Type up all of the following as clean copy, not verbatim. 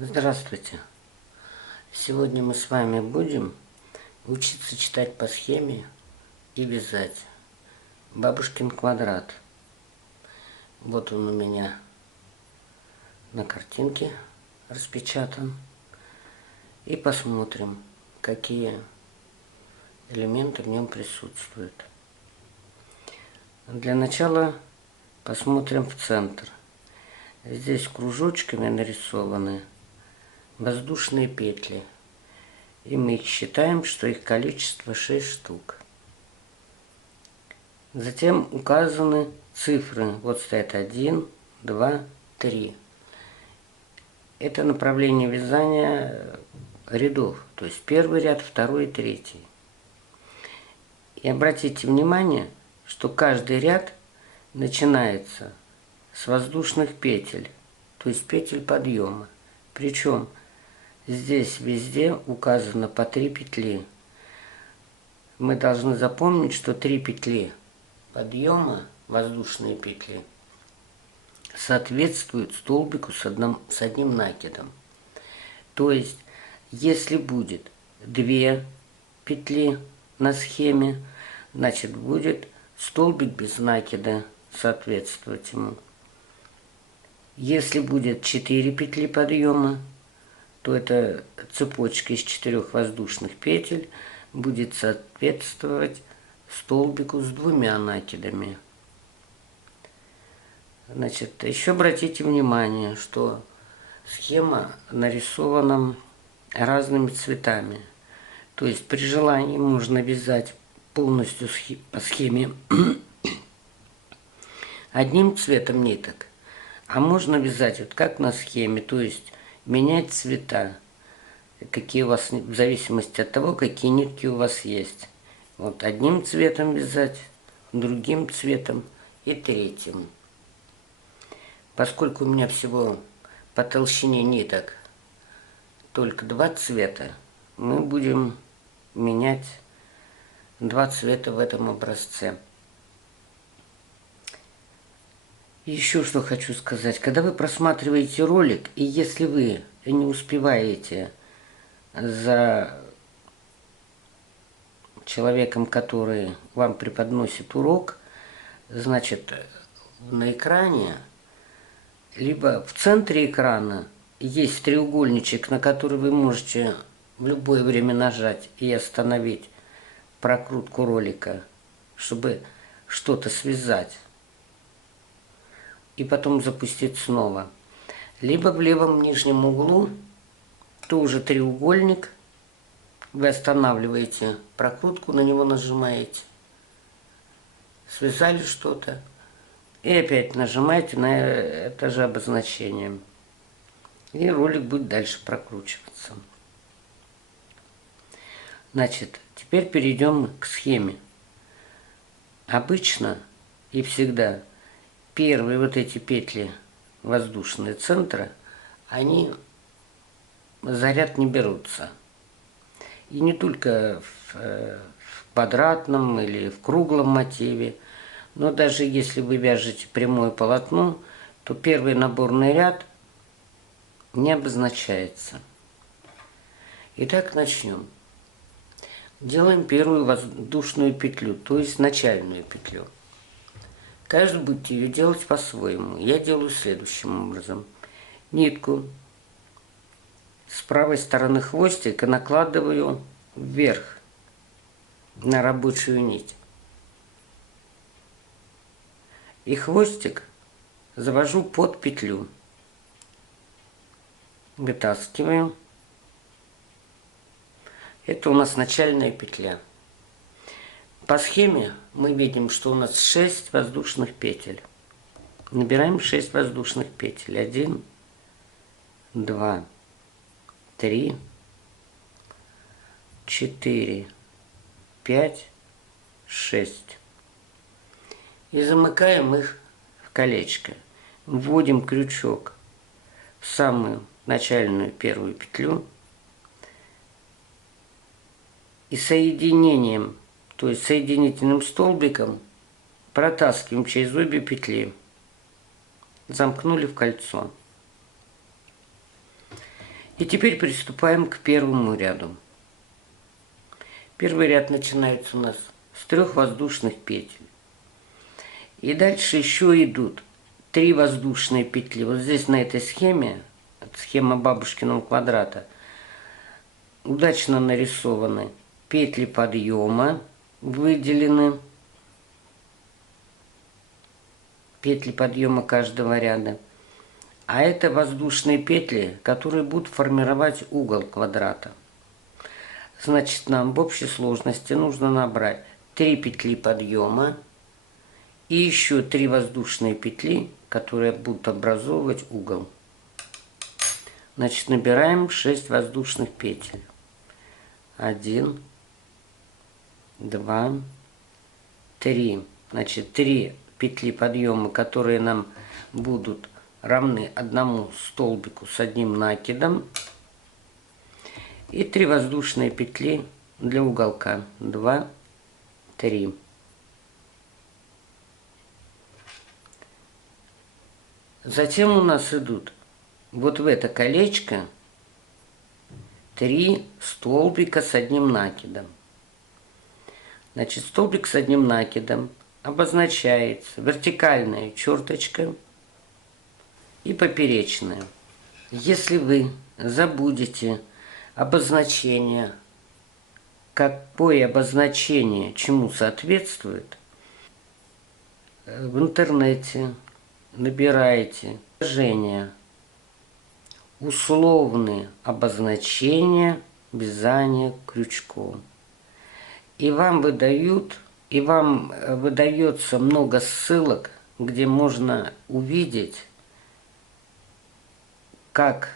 Здравствуйте! Сегодня мы с вами будем учиться читать по схеме и вязать бабушкин квадрат. Вот он у меня на картинке распечатан. И посмотрим, какие элементы в нем присутствуют. Для начала посмотрим в центр. Здесь кружочками нарисованы воздушные петли. И мы их считаем, что их количество 6 штук. Затем указаны цифры. Вот стоят 1, 2, 3. Это направление вязания рядов. То есть первый ряд, второй и третий. И обратите внимание, что каждый ряд начинается с воздушных петель. То есть петель подъема. Причем здесь везде указано по 3 петли. Мы должны запомнить, что 3 петли подъема, воздушные петли, соответствуют столбику с одним накидом. То есть, если будет 2 петли на схеме, значит будет столбик без накида соответствовать ему. Если будет 4 петли подъема, то эта цепочка из 4 воздушных петель будет соответствовать столбику с 2 накидами. Значит, еще обратите внимание, что схема нарисована разными цветами. То есть при желании можно вязать полностью по схеме одним цветом ниток, а можно вязать вот как на схеме, то есть менять цвета, какие у вас, в зависимости от того, какие нитки у вас есть. Вот одним цветом вязать, другим цветом и третьим. Поскольку у меня всего по толщине ниток только 2 цвета, мы будем менять 2 цвета в этом образце. Еще что хочу сказать. Когда вы просматриваете ролик, и если вы не успеваете за человеком, который вам преподносит урок, значит, на экране, либо в центре экрана есть треугольничек, на который вы можете в любое время нажать и остановить прокрутку ролика, чтобы что-то связать, и потом запустить снова. Либо в левом нижнем углу тоже треугольник, вы останавливаете прокрутку, на него нажимаете, связали что-то, и опять нажимаете на это же обозначение. И ролик будет дальше прокручиваться. Значит, теперь перейдем к схеме. Обычно и всегда первые вот эти петли воздушные центра, они за ряд не берутся. И не только в квадратном или в круглом мотиве, но даже если вы вяжете прямое полотно, то первый наборный ряд не обозначается. Итак, начнем. Делаем первую воздушную петлю, то есть начальную петлю. Каждый будете ее делать по-своему. Я делаю следующим образом. Нитку с правой стороны хвостика накладываю вверх на рабочую нить. И хвостик завожу под петлю. Вытаскиваю. Это у нас начальная петля. По схеме мы видим, что у нас 6 воздушных петель. Набираем 6 воздушных петель. 1, 2, 3, 4, 5, 6. И замыкаем их в колечко. Вводим крючок в самую начальную первую петлю. И соединением, то есть соединительным столбиком, протаскиваем через обе петли. Замкнули в кольцо. И теперь приступаем к первому ряду. Первый ряд начинается у нас с 3 воздушных петель. И дальше еще идут 3 воздушные петли. Вот здесь на этой схеме, схема бабушкиного квадрата, удачно нарисованы петли подъема, выделены петли подъема каждого ряда. А это воздушные петли, которые будут формировать угол квадрата. Значит, нам в общей сложности нужно набрать 3 петли подъема и еще 3 воздушные петли, которые будут образовывать угол. Значит, набираем 6 воздушных петель. 1, 2, 3. Значит, 3 петли подъема, которые нам будут равны одному столбику с одним накидом. И 3 воздушные петли для уголка. 2, 3. Затем у нас идут вот в это колечко 3 столбика с одним накидом. Значит, столбик с одним накидом обозначается вертикальная черточка и поперечная. Если вы забудете обозначение, какое обозначение чему соответствует, в интернете набираете выражение условные обозначения вязания крючком. И вам выдается много ссылок, где можно увидеть, как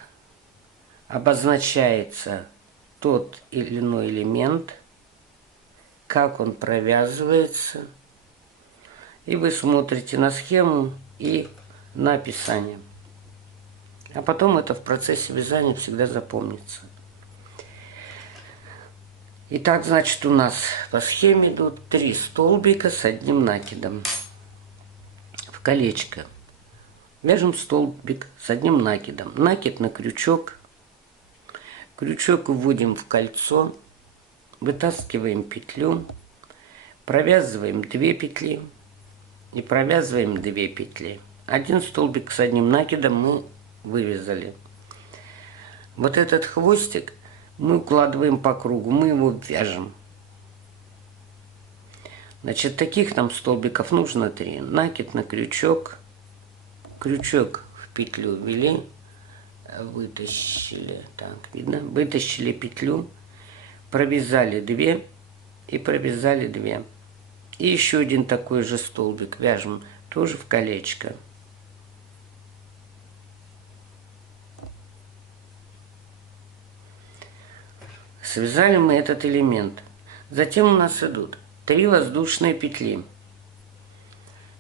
обозначается тот или иной элемент, как он провязывается. И вы смотрите на схему и на описание. А потом это в процессе вязания всегда запомнится. Итак, значит, у нас по схеме идут 3 столбика с одним накидом. В колечко вяжем столбик с одним накидом. Накид на крючок. Крючок вводим в кольцо. Вытаскиваем петлю. Провязываем 2 петли. И провязываем 2 петли. 1 столбик с одним накидом мы вывязали. Вот этот хвостик мы укладываем по кругу, мы его вяжем. Значит, таких нам столбиков нужно 3. Накид на крючок, крючок в петлю ввели, вытащили, так, видно, вытащили петлю, провязали 2 и провязали 2. И еще один такой же столбик вяжем тоже в колечко. Связали мы этот элемент. Затем у нас идут 3 воздушные петли.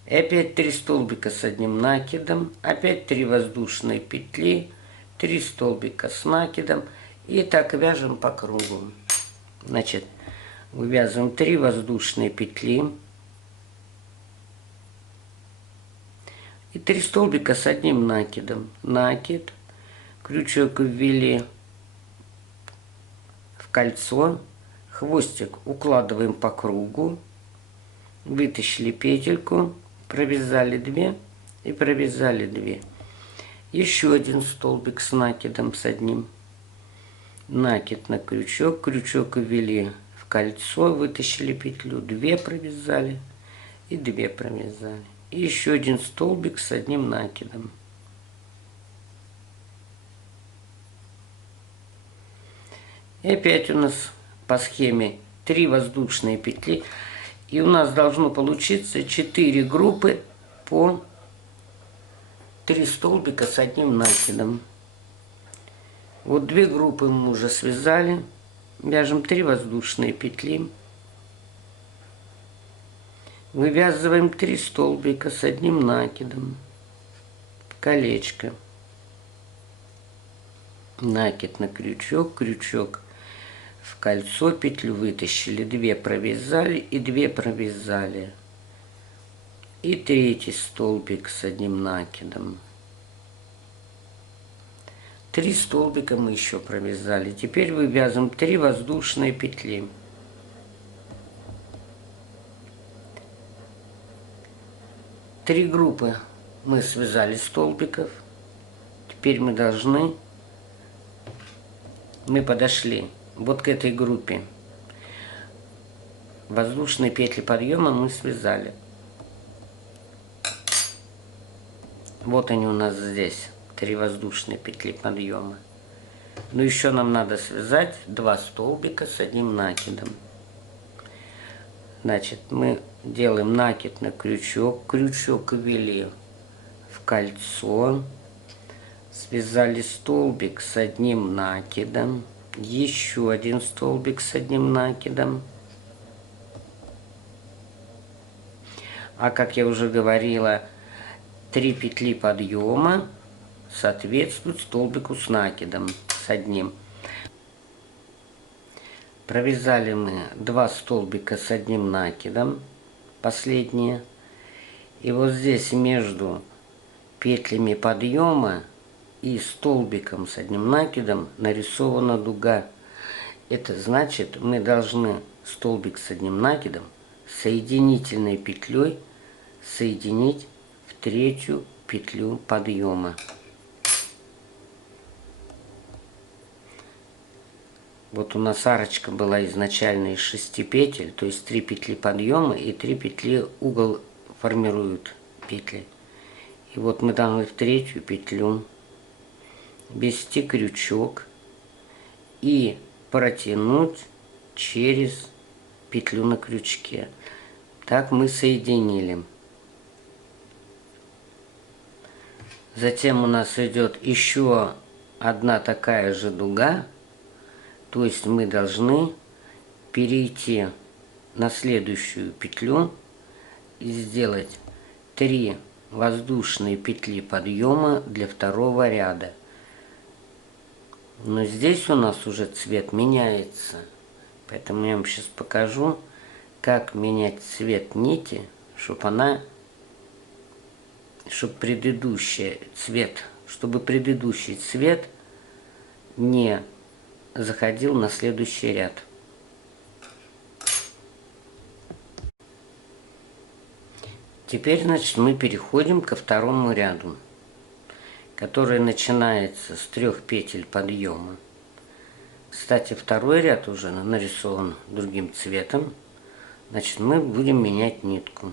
И опять 3 столбика с одним накидом. Опять 3 воздушные петли. 3 столбика с накидом. И так вяжем по кругу. Значит, вывязываем 3 воздушные петли. И 3 столбика с одним накидом. Накид. Крючок ввели кольцо, хвостик укладываем по кругу, вытащили петельку, провязали 2 и провязали 2. Еще один столбик с накидом с одним. Накид на крючок, крючок ввели в кольцо, вытащили петлю, 2 провязали и 2 провязали. И еще один столбик с одним накидом. И опять у нас по схеме 3 воздушные петли. И у нас должно получиться 4 группы по 3 столбика с одним накидом. Вот 2 группы мы уже связали. Вяжем 3 воздушные петли. Вывязываем 3 столбика с одним накидом. Колечко. Накид на крючок, крючок в кольцо, петлю вытащили, 2 провязали и 2 провязали. И 3 столбик с одним накидом. 3 столбика мы еще провязали. Теперь вывязываем 3 воздушные петли. Три группы мы связали столбиков. Теперь мы подошли вот к этой группе. Воздушные петли подъема мы связали. Вот они у нас здесь. 3 воздушные петли подъема. Но еще нам надо связать 2 столбика с одним накидом. Значит, мы делаем накид на крючок. Крючок ввели в кольцо. Связали столбик с одним накидом. Еще один столбик с одним накидом. А как я уже говорила, 3 петли подъема соответствуют столбику с накидом, с одним. Провязали мы 2 столбика с одним накидом, последние. И вот здесь между петлями подъема и столбиком с одним накидом нарисована дуга. Это значит, мы должны столбик с одним накидом соединительной петлей соединить в 3-ю петлю подъема. Вот у нас арочка была изначально из 6 петель, то есть 3 петли подъема и 3 петли угол формируют петли. И вот мы должны в 3-ю петлю ввести крючок и протянуть через петлю на крючке. Так мы соединили. Затем у нас идет еще одна такая же дуга. То есть мы должны перейти на следующую петлю и сделать 3 воздушные петли подъема для 2-го ряда. Но здесь у нас уже цвет меняется. Поэтому я вам сейчас покажу, как менять цвет нити, чтобы предыдущий цвет не заходил на следующий ряд. Теперь, значит, мы переходим ко 2-му ряду, который начинается с 3 петель подъема. Кстати, 2-й ряд уже нарисован другим цветом. Значит, мы будем менять нитку.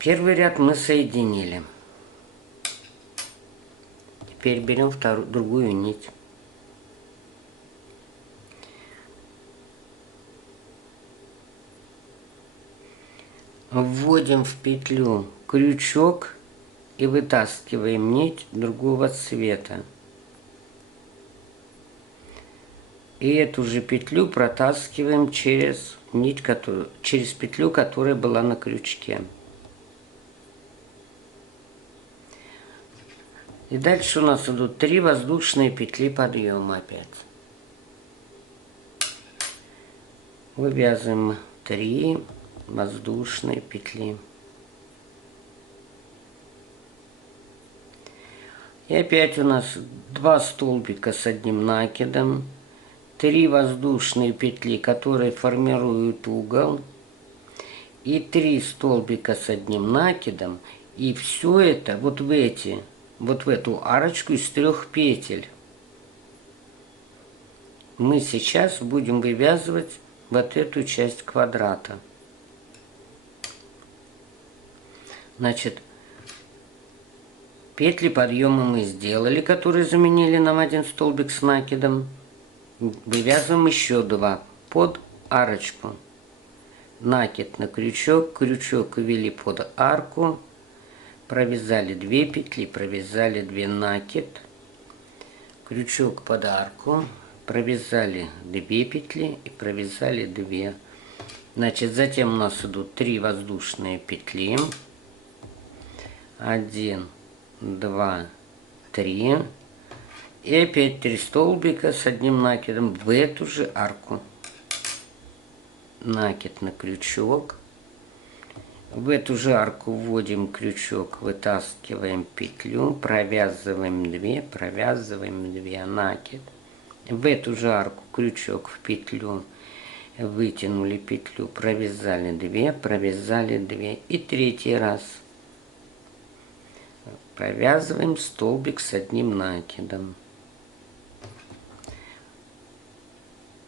1-й ряд мы соединили. Теперь берем другую нить. Вводим в петлю крючок и вытаскиваем нить другого цвета. И эту же петлю протаскиваем через петлю, которая была на крючке. И дальше у нас идут 3 воздушные петли подъема опять. Вывязываем 3 воздушные петли. И опять у нас 2 столбика с одним накидом, 3 воздушные петли, которые формируют угол, и 3 столбика с одним накидом. И все это вот в эту арочку из 3 петель мы сейчас будем вывязывать вот эту часть квадрата. Значит, петли подъема мы сделали, которые заменили нам 1 столбик с накидом. Вывязываем еще 2 под арочку. Накид на крючок, крючок ввели под арку. Провязали 2 петли, провязали 2 накид, крючок под арку, провязали 2 петли и провязали 2. Значит, затем у нас идут 3 воздушные петли. 1, 2, 3. И опять 3 столбика с одним накидом в эту же арку. Накид на крючок. В эту же арку вводим крючок, вытаскиваем петлю, провязываем 2, накид. В эту же арку крючок в петлю, вытянули петлю, провязали 2, и третий раз провязываем столбик с одним накидом.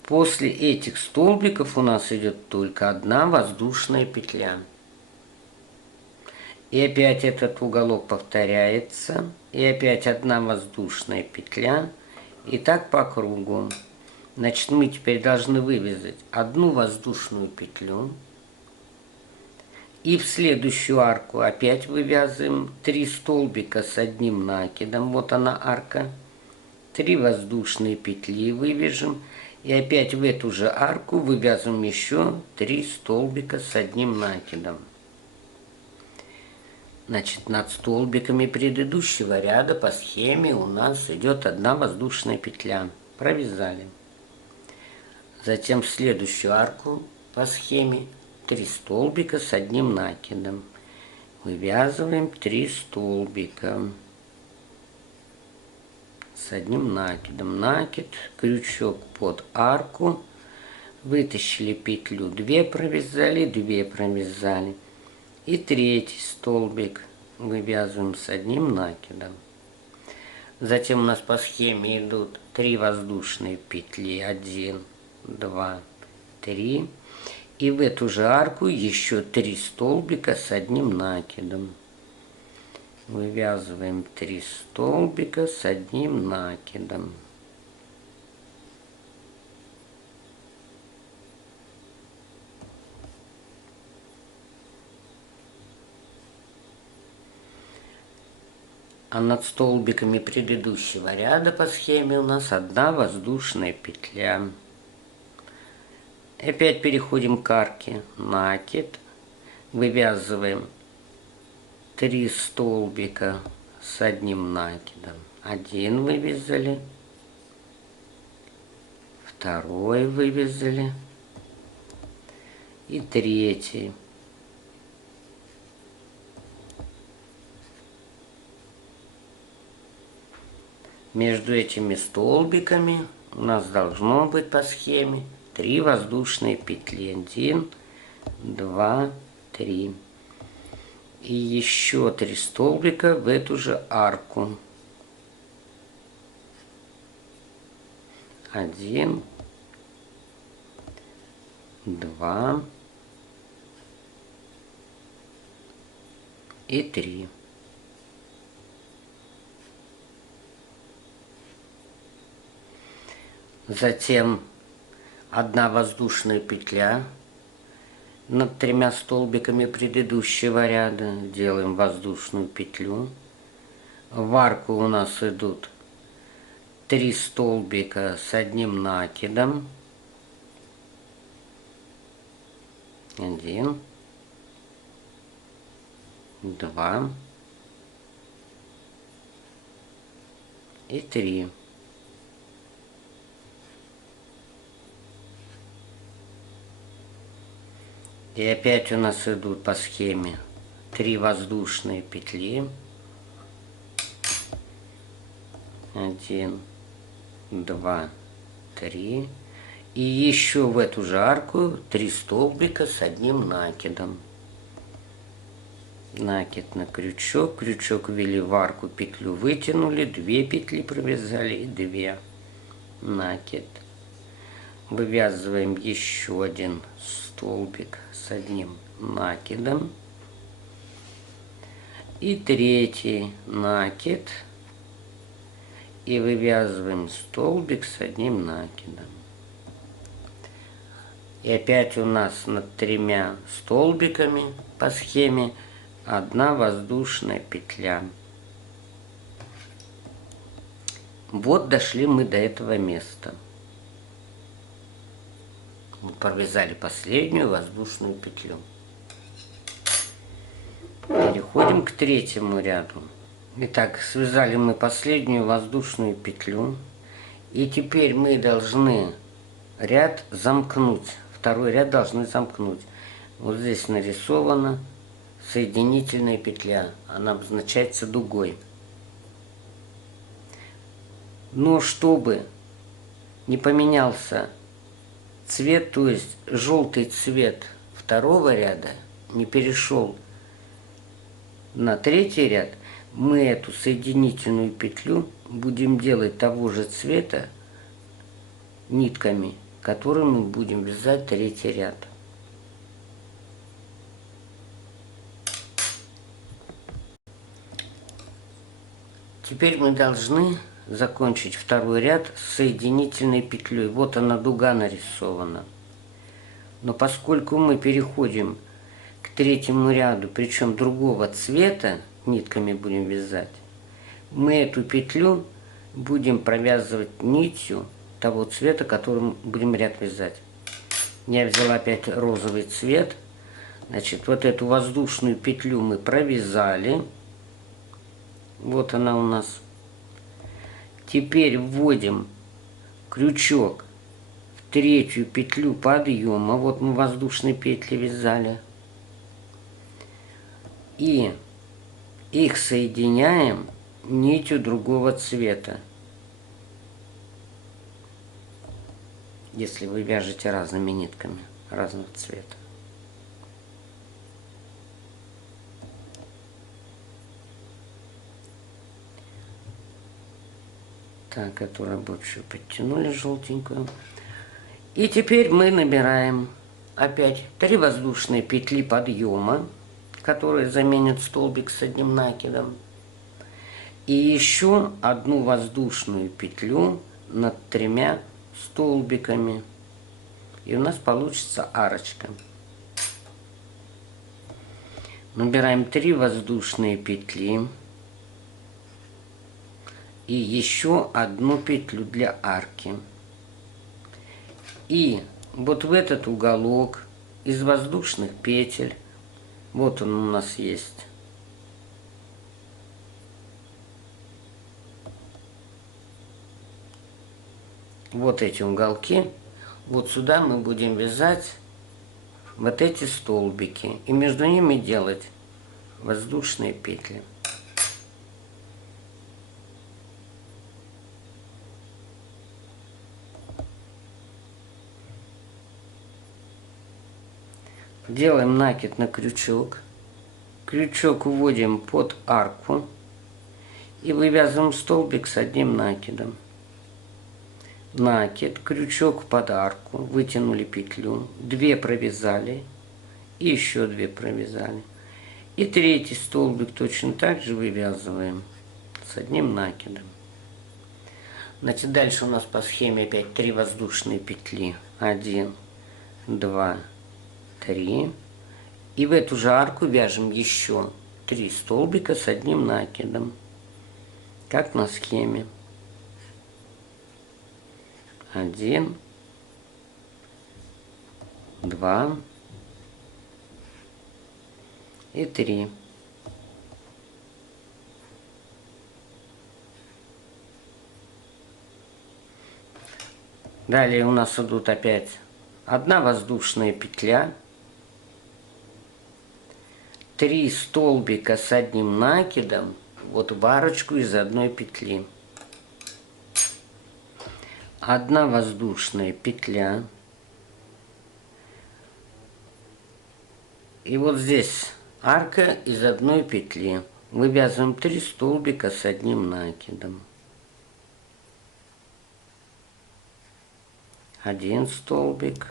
После этих столбиков у нас идет только одна воздушная петля. И опять этот уголок повторяется, и опять одна воздушная петля, и так по кругу. Значит, мы теперь должны вывязать одну воздушную петлю, и в следующую арку опять вывязываем 3 столбика с одним накидом, вот она арка, 3 воздушные петли вывяжем, и опять в эту же арку вывязываем еще 3 столбика с одним накидом. Значит, над столбиками предыдущего ряда по схеме у нас идет одна воздушная петля. Провязали. Затем в следующую арку по схеме 3 столбика с одним накидом. Вывязываем 3 столбика с одним накидом. Накид, крючок под арку. Вытащили петлю, 2 провязали, 2 провязали. И третий столбик вывязываем с одним накидом. Затем у нас по схеме идут 3 воздушные петли. 1, 2, 3. И в эту же арку еще 3 столбика с одним накидом. Вывязываем 3 столбика с одним накидом. А над столбиками предыдущего ряда по схеме у нас одна воздушная петля. Опять переходим к арке. Накид. Вывязываем 3 столбика с одним накидом. 1 вывязали. 2 вывязали. И 3. Между этими столбиками у нас должно быть по схеме 3 воздушные петли. 1, 2, 3. И еще 3 столбика в эту же арку. 1, 2 и 3. Затем одна воздушная петля над 3 столбиками предыдущего ряда. Делаем воздушную петлю. В арку у нас идут 3 столбика с одним накидом. 1, 2 и 3. И опять у нас идут по схеме 3 воздушные петли. 1, 2, 3. И еще в эту же арку 3 столбика с одним накидом. Накид на крючок. Крючок ввели в арку, петлю вытянули. 2 петли провязали и 2. Накид. Вывязываем еще 1 столбик с одним накидом. И 3 накид. И вывязываем столбик с одним накидом. И опять у нас над 3 столбиками по схеме одна воздушная петля. Вот дошли мы до этого места. Мы провязали последнюю воздушную петлю. Переходим к 3-му ряду. Итак, связали мы последнюю воздушную петлю. И теперь мы должны ряд замкнуть. Второй ряд должны замкнуть. Вот здесь нарисовано соединительная петля. Она обозначается дугой. Но чтобы не поменялся цвет, то есть желтый цвет второго ряда не перешел на третий ряд, мы эту соединительную петлю будем делать того же цвета нитками, которыми мы будем вязать третий ряд. Теперь мы должны закончить второй ряд с соединительной петлей. Вот она, дуга нарисована. Но поскольку мы переходим к третьему ряду, причем другого цвета, нитками будем вязать, мы эту петлю будем провязывать нитью того цвета, которым будем ряд вязать. Я взяла опять розовый цвет. Значит, вот эту воздушную петлю мы провязали. Вот она у нас. Теперь вводим крючок в третью петлю подъема. Вот мы воздушные петли вязали. И их соединяем нитью другого цвета. Если вы вяжете разными нитками разного цвета. Так, эту рабочую подтянули, желтенькую. И теперь мы набираем опять 3 воздушные петли подъема, которые заменят столбик с одним накидом. И еще одну воздушную петлю над 3 столбиками. И у нас получится арочка. Набираем 3 воздушные петли. И еще одну петлю для арки. И вот в этот уголок из воздушных петель, вот он у нас есть, вот эти уголки, вот сюда мы будем вязать вот эти столбики и между ними делать воздушные петли. Делаем накид на крючок. Крючок вводим под арку и вывязываем столбик с одним накидом. Накид, крючок под арку, вытянули петлю, 2 провязали и еще 2 провязали. И третий столбик точно так же вывязываем с одним накидом. Значит, дальше у нас по схеме опять 3 воздушные петли. 1, 2, 3. И в эту же арку вяжем еще 3 столбика с одним накидом, как на схеме. 1, 2 и 3. Далее у нас идут опять 1 воздушная петля, 3 столбика с одним накидом, вот в арочку из одной петли. 1 воздушная петля. И вот здесь арка из одной петли. Вывязываем 3 столбика с одним накидом. 1 столбик.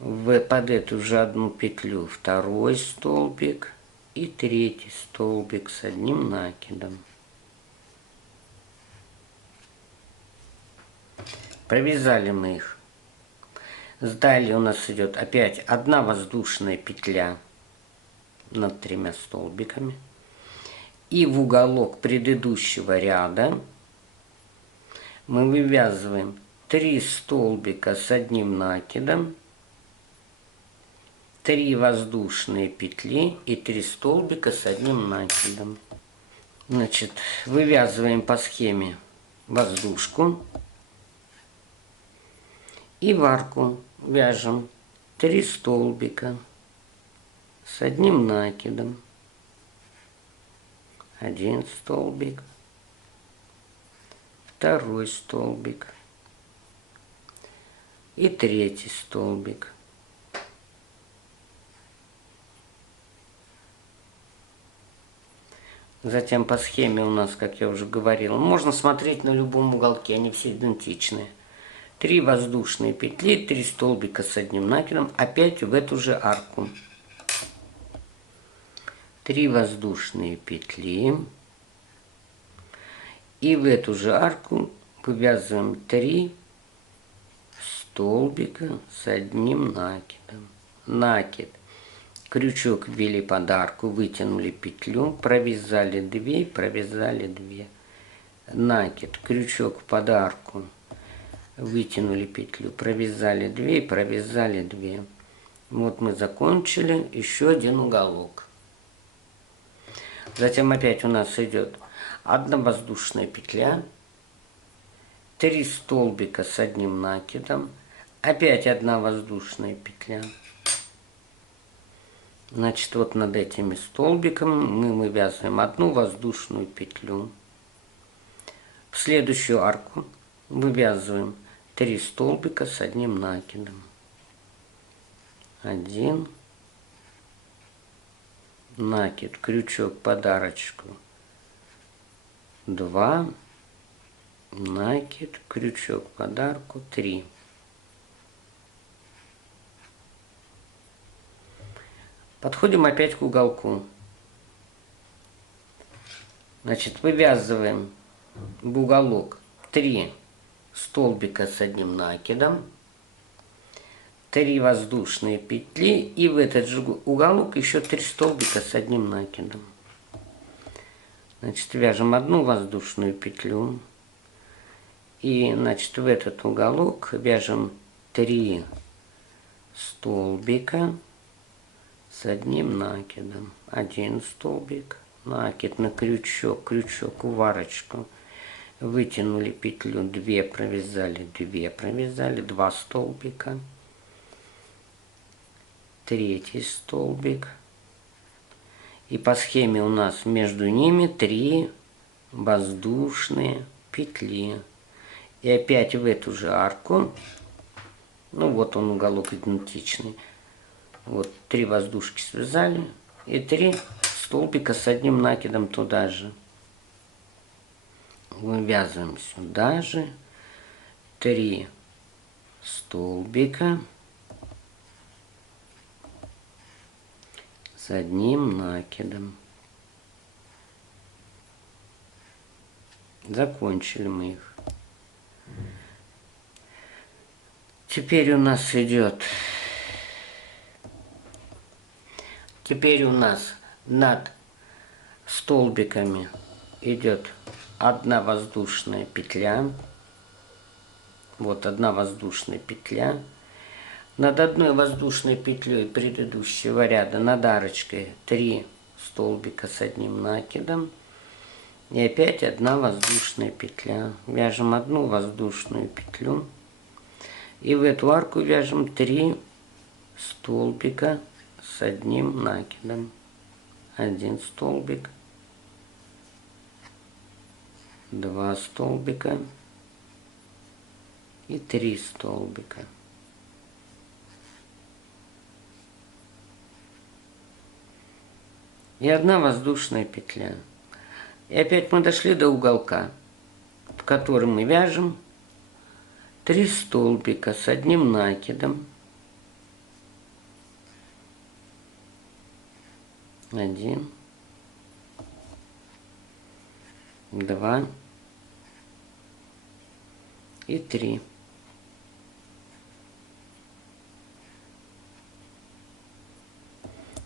Под эту же одну петлю 2 столбик и 3 столбик с одним накидом. Провязали мы их. Далее у нас идет опять 1 воздушная петля над 3 столбиками. И в уголок предыдущего ряда мы вывязываем 3 столбика с одним накидом, 3 воздушные петли и 3 столбика с одним накидом. Значит, вывязываем по схеме воздушку и в арку вяжем 3 столбика с одним накидом. Один столбик, второй столбик и третий столбик. Затем по схеме у нас, как я уже говорил, можно смотреть на любом уголке, они все идентичные. 3 воздушные петли, 3 столбика с одним накидом, опять в эту же арку. 3 воздушные петли. И в эту же арку вывязываем 3 столбика с одним накидом. Накид. Крючок ввели под арку, вытянули петлю, провязали 2, провязали 2. Накид. Крючок под арку, вытянули петлю, провязали 2 и провязали 2. Вот мы закончили еще один уголок. Затем опять у нас идет 1 воздушная петля, 3 столбика с одним накидом, опять 1 воздушная петля. Значит, вот над этими столбиками мы вывязываем 1 воздушную петлю. В следующую арку вывязываем 3 столбика с одним накидом. 1 накид, крючок под арочку, 2 накид, крючок под арку, 3. Подходим опять к уголку. Значит, вывязываем в уголок 3 столбика с одним накидом, 3 воздушные петли и в этот же уголок еще 3 столбика с одним накидом. Значит, вяжем 1 воздушную петлю и, значит, в этот уголок вяжем 3 столбика с одним накидом. 1 столбик, накид на крючок, крючок в арочку, вытянули петлю, 2 провязали, 2 провязали, 2 столбика, 3 столбик, и по схеме у нас между ними 3 воздушные петли, и опять в эту же арку, ну вот он уголок идентичный, вот 3 воздушки связали и 3 столбика с одним накидом туда же. Вывязываем сюда же 3 столбика с одним накидом. Закончили мы их. Теперь у нас идет... Теперь у нас над столбиками идет 1 воздушная петля. Вот 1 воздушная петля. Над 1 воздушной петлей предыдущего ряда над арочкой 3 столбика с одним накидом. И опять 1 воздушная петля. Вяжем 1 воздушную петлю. И в эту арку вяжем 3 столбика с одним накидом. 1 столбик, 2 столбика и 3 столбика. И 1 воздушная петля. И опять мы дошли до уголка, в котором мы вяжем 3 столбика с одним накидом. 1, 2 и 3.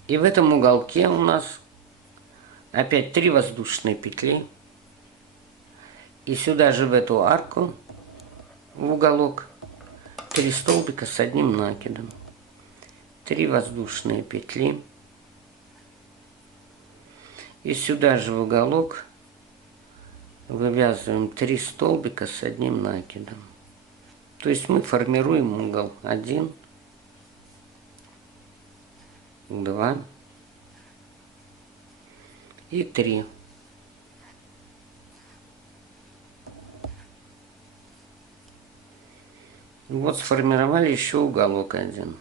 И в этом уголке у нас опять 3 воздушные петли. И сюда же в эту арку, в уголок, 3 столбика с одним накидом. 3 воздушные петли. И сюда же в уголок вывязываем 3 столбика с одним накидом. То есть мы формируем угол 1, 2 и 3. Вот сформировали еще уголок один.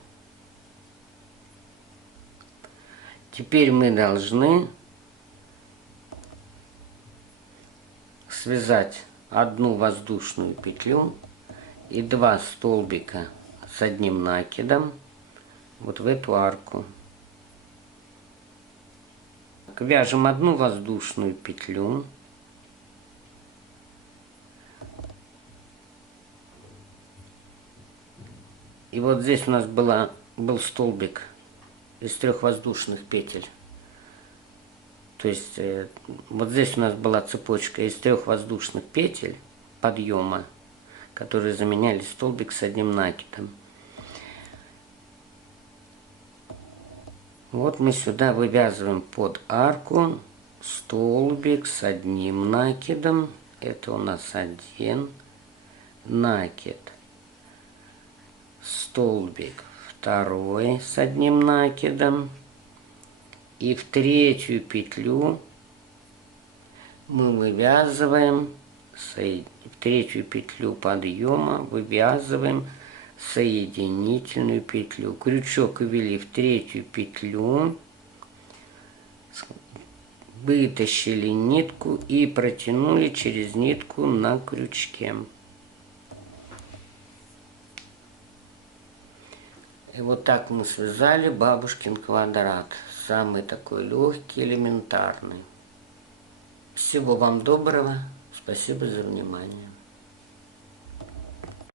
Теперь мы должны связать одну воздушную петлю и 2 столбика с одним накидом вот в эту арку. Вяжем одну воздушную петлю. И вот здесь у нас был столбик из 3 воздушных петель. То есть вот здесь у нас была цепочка из 3 воздушных петель подъема, которые заменяли столбик с одним накидом. Вот мы сюда вывязываем под арку столбик с одним накидом. Это у нас один накид. Столбик второй с одним накидом. И в 3-ю петлю мы вывязываем, в 3-ю петлю подъема вывязываем соединительную петлю. Крючок ввели в 3-ю петлю, вытащили нитку и протянули через нитку на крючке. И вот так мы связали бабушкин квадрат. Самый такой легкий, элементарный. Всего вам доброго. Спасибо за внимание.